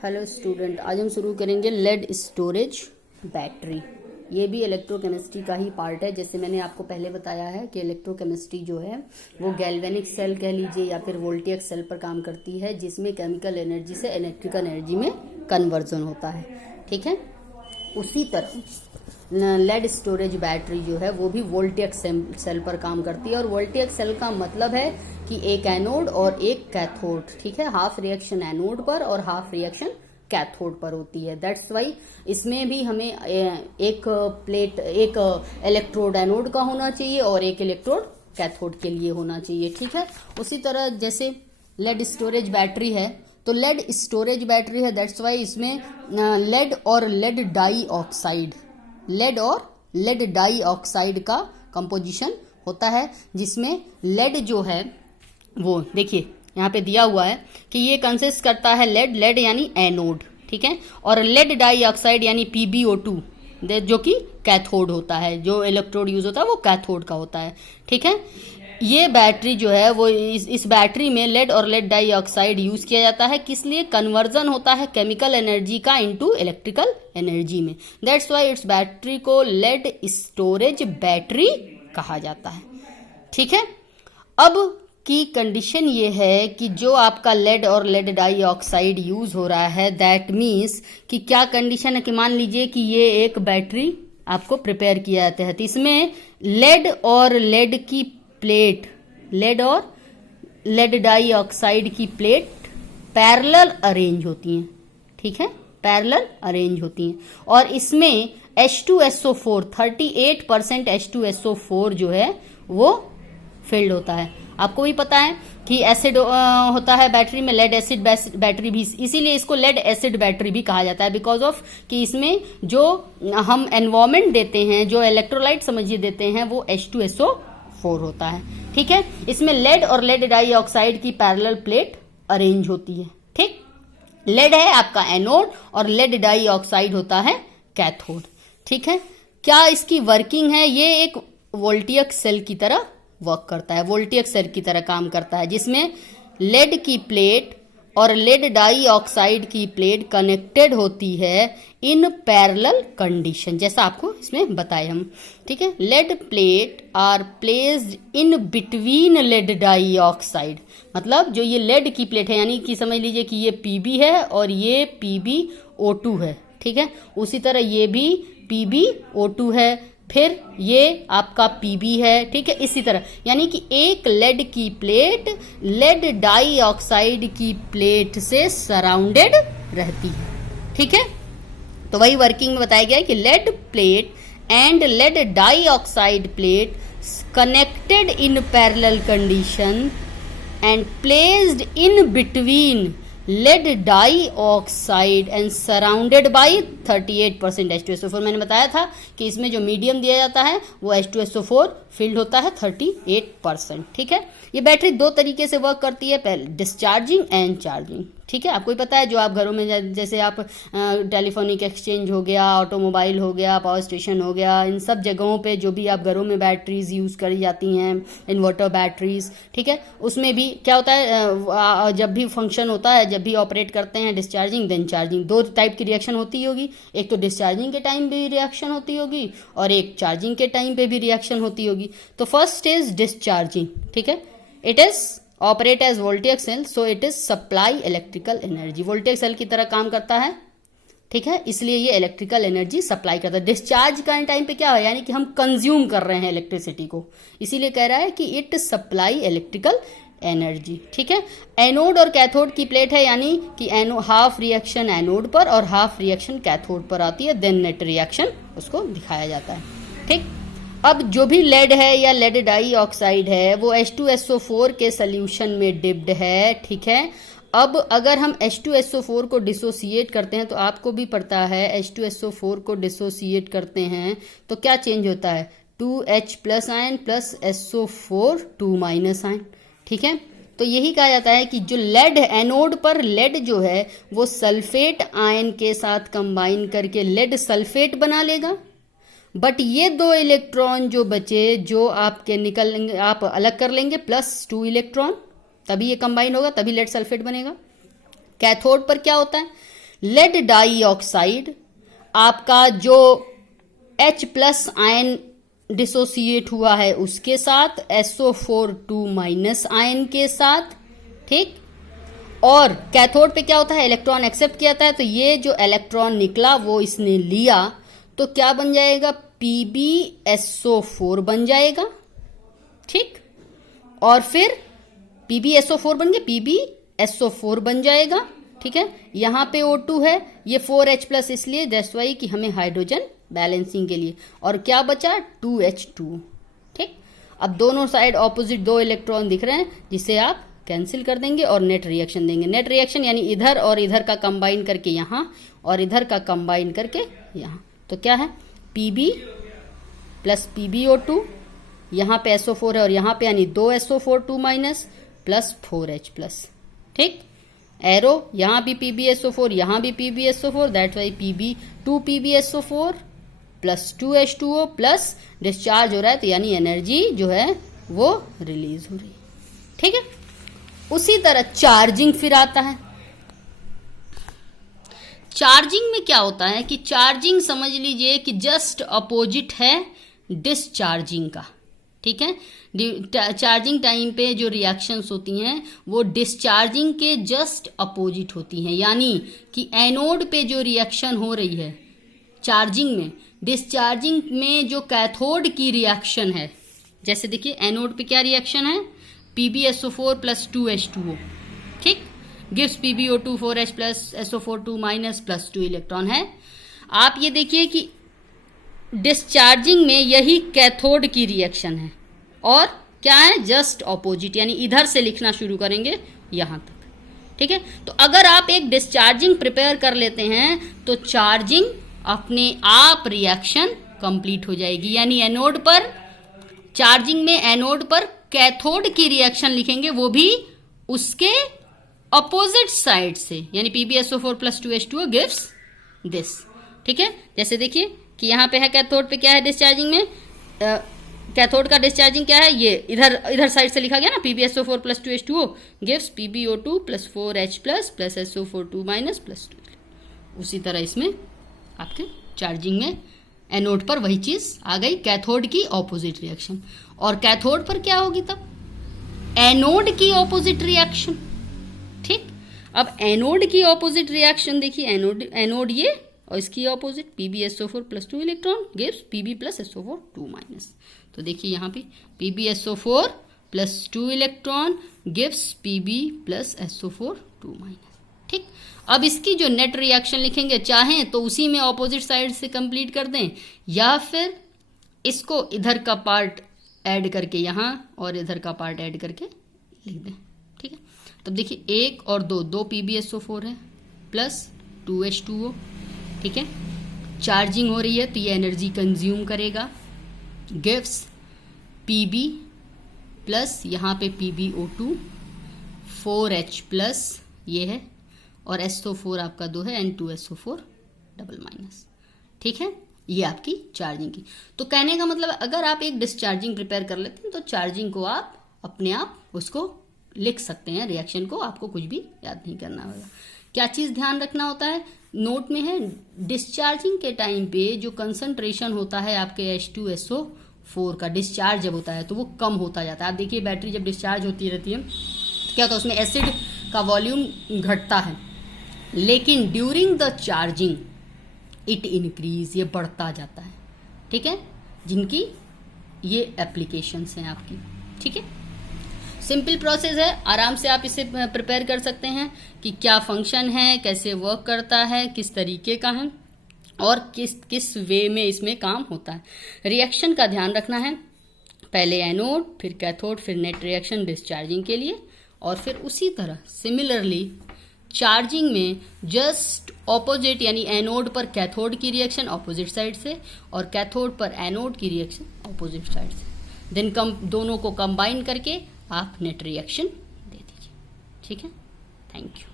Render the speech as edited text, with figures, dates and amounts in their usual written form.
Hello student, आज हम शुरू करेंगे लेड स्टोरेज बैटरी। ये भी इलेक्ट्रोकेमिस्ट्री का ही पार्ट है। जैसे मैंने आपको पहले बताया है कि इलेक्ट्रोकेमिस्ट्री जो है वो गैल्वेनिक सेल कह लीजिए या फिर वोल्टेज सेल पर काम करती है, जिसमें केमिकल एनर्जी से इलेक्ट्रिकल एनर्जी में कन्वर्जन होता है। ठीक है, उसी तरह लेड स्टोरेज बैटरी जो है वो भी वोल्टेज सेल पर काम करती है। और वोल्टेज सेल का मतलब है कि एक एनोड और एक कैथोड। ठीक है, हाफ रिएक्शन एनोड पर और हाफ रिएक्शन कैथोड पर होती है। दैट्स वाई इसमें भी हमें एक इलेक्ट्रोड एनोड का होना चाहिए और एक इलेक्ट्रोड कैथोड के लिए होना चाहिए। ठीक है, उसी तरह जैसे लेड स्टोरेज बैटरी है तो लेड स्टोरेज बैटरी है, दैट्स वाई इसमें लेड और लेड डाई ऑक्साइड का कंपोजिशन होता है, जिसमें लेड जो है वो देखिए यहाँ पे दिया हुआ है कि ये कंसिस्ट करता है लेड यानी एनोड। ठीक है, और लेड डाई ऑक्साइड यानी PbO2 जो कि कैथोड होता है। जो इलेक्ट्रोड यूज होता है वो कैथोड का होता है। ठीक है, ये बैटरी जो है वो इस बैटरी में लेड और लेड डाई ऑक्साइड यूज किया जाता है। किस लिए? कन्वर्जन होता है केमिकल एनर्जी का इनटू इलेक्ट्रिकल एनर्जी में। दैट्स वाई इट्स बैटरी को लेड स्टोरेज बैटरी कहा जाता है। ठीक है, अब की कंडीशन ये है कि जो आपका लेड और लेड डाई ऑक्साइड यूज हो रहा है, दैट मीन्स कि क्या कंडीशन है कि मान लीजिए कि ये एक बैटरी आपको प्रिपेयर किया जाता है, तो इसमें लेड और लेड डाई ऑक्साइड की प्लेट पैरेलल अरेंज होती हैं। ठीक है, पैरेलल अरेंज होती हैं और इसमें H2SO4 38% H2SO4 जो है वो फिल्ड होता है। आपको भी पता है कि एसिड होता है बैटरी में, लेड एसिड बैटरी भी, इसीलिए इसको लेड एसिड बैटरी भी कहा जाता है। बिकॉज ऑफ कि इसमें जो हम एनवायरमेंट देते हैं, जो इलेक्ट्रोलाइट समझिए देते हैं, वो H2SO4 होता है। ठीक है, इसमें लेड और लेड डाई ऑक्साइड की पैरेलल प्लेट अरेंज होती है। ठीक, लेड है आपका एनोड और लेड डाई ऑक्साइड होता है कैथोड। ठीक है, क्या इसकी वर्किंग है? ये एक वोल्टेज सेल की तरह वर्क करता है, वोल्टेज सेल की तरह काम करता है, जिसमें लेड की प्लेट और लेड डाई ऑक्साइड की प्लेट कनेक्टेड होती है इन पैरेलल कंडीशन, जैसा आपको इसमें बताए हम। ठीक है, lead plate are placed in between lead dioxide, मतलब जो ये लेड की प्लेट है, यानी कि समझ लीजिए कि ये Pb है और ये PbO2 है। ठीक है, उसी तरह ये भी PbO2 है, फिर ये आपका Pb है। ठीक है, इसी तरह यानी कि एक लेड की प्लेट लेड डाई ऑक्साइड की प्लेट से सराउंडेड रहती है। ठीक है, तो वही वर्किंग में बताया गया है कि lead plate and lead dioxide plate connected in parallel condition and placed in between lead dioxide and surrounded by 38% H2SO4। मैंने बताया था कि इसमें जो मीडियम दिया जाता है वो H2SO4 फिल्ड होता है 38%। ठीक है, ये बैटरी दो तरीके से वर्क करती है, पहले डिस्चार्जिंग एंड चार्जिंग। ठीक है, आपको ही पता है जो आप घरों में जैसे आप टेलीफोनिक एक्सचेंज हो गया, ऑटोमोबाइल हो गया, पावर स्टेशन हो गया, इन सब जगहों पे जो भी आप घरों में बैटरीज यूज करी जाती हैं, इन्वर्टर बैटरीज। ठीक है, उसमें भी क्या होता है, जब भी फंक्शन होता है, जब भी ऑपरेट करते हैं, डिस्चार्जिंग देन चार्जिंग, दो टाइप की रिएक्शन होती होगी। एक तो डिस्चार्जिंग के टाइम भी रिएक्शन होती होगी और एक चार्जिंग के टाइम पे भी रिएक्शन होती होगी। तो फर्स्ट इज डिस्चार्जिंग। ठीक है, it is operate as voltage cell, so it is supply electrical energy, voltage cell की तरह काम करता है। ठीक है, इसलिए ये इलेक्ट्रिकल एनर्जी सप्लाई करता है। डिस्चार्ज का टाइम पे क्या है, यानी कि हम कंज्यूम कर रहे हैं इलेक्ट्रिसिटी को, इसीलिए कह रहा है कि इट सप्लाई इलेक्ट्रिकल एनर्जी। ठीक है, एनोड और कैथोड की प्लेट है, यानी कि हाफ रिएक्शन एनोड पर और हाफ रिएक्शन कैथोड पर आती है, देन नेट रिएक्शन उसको दिखाया जाता है। ठीक, अब जो भी लेड है या लेड डाई ऑक्साइड है वो H2SO4 के सोल्यूशन में डिप्ड है। ठीक है, अब अगर हम H2SO4 को डिसोसिएट करते हैं, तो आपको भी पता है H2SO4 को डिसोसिएट करते हैं तो क्या चेंज होता है, 2H+ ion plus SO4 2- ion. ठीक है, तो यही कहा जाता है कि जो लेड एनोड पर लेड जो है वो सल्फेट आयन के साथ कंबाइन करके लेड सल्फेट बना लेगा, बट ये दो इलेक्ट्रॉन जो बचे जो आपके निकलेंगे, आप अलग कर लेंगे +2 इलेक्ट्रॉन, तभी ये कंबाइन होगा, तभी लेड सल्फेट बनेगा। कैथोड पर क्या होता है, लेड डाई ऑक्साइड आपका जो H प्लस आयन डिसोसिएट हुआ है उसके साथ, SO4 2 माइनस आयन के साथ, ठीक। और कैथोड पे क्या होता है, इलेक्ट्रॉन एक्सेप्ट किया था, तो ये जो इलेक्ट्रॉन निकला वो इसने लिया, तो क्या बन जाएगा, PbSO4 बन जाएगा, ठीक। और फिर PbSO4 बन गया, PbSO4 बन जाएगा, ठीक है। यहाँ पे O2 है, ये 4H प्लस, इसलिए दैट्स वाई कि हमें हाइड्रोजन बैलेंसिंग के लिए, और क्या बचा 2H2, ठीक। अब दोनों साइड ऑपोजिट 2 इलेक्ट्रॉन दिख रहे हैं, जिसे आप कैंसिल कर देंगे और नेट रिएक्शन देंगे। नेट रिएक्शन यानी इधर और इधर का कंबाइन करके यहाँ, और इधर का कंबाइन करके यहाँ, तो क्या है Pb प्लस PbO2, यहाँ पे SO4 है और यहाँ पे यानी 2 SO4 2 minus plus 4H plus, ठीक। एरो यहाँ भी PbSO4, यहाँ भी PbSO4, that's why PbSO4 plus 2H2O plus discharge हो रहा है, तो यानी एनर्जी जो है वो रिलीज हो रही है, ठीक है। उसी तरह चार्जिंग फिर आता है। चार्जिंग में क्या होता है कि चार्जिंग समझ लीजिए कि जस्ट अपोजिट है डिस्चार्जिंग का, ठीक है। चार्जिंग टाइम पे जो रिएक्शंस होती हैं वो डिस्चार्जिंग के जस्ट अपोजिट होती हैं, यानी कि एनोड पे जो रिएक्शन हो रही है चार्जिंग में, डिस्चार्जिंग में जो कैथोड की रिएक्शन है, जैसे देखिए एनोड पे क्या रिएक्शन है, PbSO4 प्लस 2H2O, ठीक, gives PbO2 4H plus SO4 2 minus plus 2 electron है। आप ये देखिए कि डिस्चार्जिंग में यही कैथोड की रिएक्शन है, और क्या है जस्ट ऑपोजिट, यानी इधर से लिखना शुरू करेंगे यहां तक, ठीक है। तो अगर आप एक डिस्चार्जिंग प्रिपेयर कर लेते हैं तो चार्जिंग अपने आप रिएक्शन कंप्लीट हो जाएगी, यानी एनोड पर, चार्जिंग में एनोड पर कैथोड की रिएक्शन लिखेंगे, वो भी उसके अपोजिट साइड से, यानी PbSO4 plus 2H2O gives this, ठीक है। जैसे देखिए कि यहाँ पे है कैथोड पे क्या है डिस्चार्जिंग में, कैथोड का डिस्चार्जिंग क्या है, ये इधर साइड से लिखा गया ना, PbSO4 plus 2H2O gives PbO2 plus 4H plus plus SO4 2 minus plus 2। उसी तरह इसमें आपके चार्जिंग में एनोड पर वही चीज आ गई, कैथोड की ऑपोजिट रिएक्शन, और कैथोड पर क्या होगी तब, एनोड की ऑपोजिट रिएक्शन, ठीक। अब एनोड की ऑपोजिट रिएक्शन देखिए, एनोड ये और इसकी opposite PbSO4 plus 2 electron gives Pb plus SO4 2 minus, तो देखिए यहाँ पे PbSO4 plus 2 electron gives Pb plus SO4 2 minus, ठीक। अब इसकी जो नेट रिएक्शन लिखेंगे, चाहें तो उसी में ऑपोजिट साइड से कंप्लीट कर दें, या फिर इसको इधर का पार्ट ऐड करके यहाँ और इधर का पार्ट ऐड करके लिख दें, ठीक है। तब देखिए 1 और 2 PbSO4 है प्लस 2H2O, ठीक है। चार्जिंग हो रही है तो ये एनर्जी कंज्यूम करेगा, गिव्स Pb प्लस यहाँ पे PbO2 4H प्लस ये है, और SO4 आपका 2 है, N2SO4 डबल माइनस, ठीक है। ये आपकी चार्जिंग की, तो कहने का मतलब अगर आप एक डिस्चार्जिंग प्रिपेयर कर लेते हैं तो चार्जिंग को आप अपने आप उसको लिख सकते हैं, रिएक्शन को आपको कुछ भी याद नहीं करना होगा। क्या चीज़ ध्यान रखना होता है, नोट में है डिस्चार्जिंग के टाइम पे जो कंसंट्रेशन होता है आपके H2SO4 का, डिस्चार्ज जब होता है तो वो कम होता जाता है। आप देखिए बैटरी जब डिस्चार्ज होती रहती है तो क्या होता है, उसमें एसिड का वॉल्यूम घटता है, लेकिन during the charging it increase, ये बढ़ता जाता है, ठीक है। जिनकी ये एप्लीकेशंस हैं आपकी, ठीक है। सिंपल प्रोसेस है, आराम से आप इसे प्रिपेयर कर सकते हैं कि क्या फंक्शन है, कैसे वर्क करता है, किस तरीके का है और किस वे में इसमें काम होता है। रिएक्शन का ध्यान रखना है, पहले एनोड फिर कैथोड फिर नेट रिएक्शन डिस्चार्जिंग के लिए, और फिर उसी तरह सिमिलरली चार्जिंग में जस्ट ऑपोजिट, यानी एनोड पर कैथोड की रिएक्शन ऑपोजिट साइड से और कैथोड पर एनोड की रिएक्शन ऑपोजिट साइड से, देन दोनों को कंबाइन करके आप नेट रिएक्शन दे दीजिए, ठीक है। Thank you.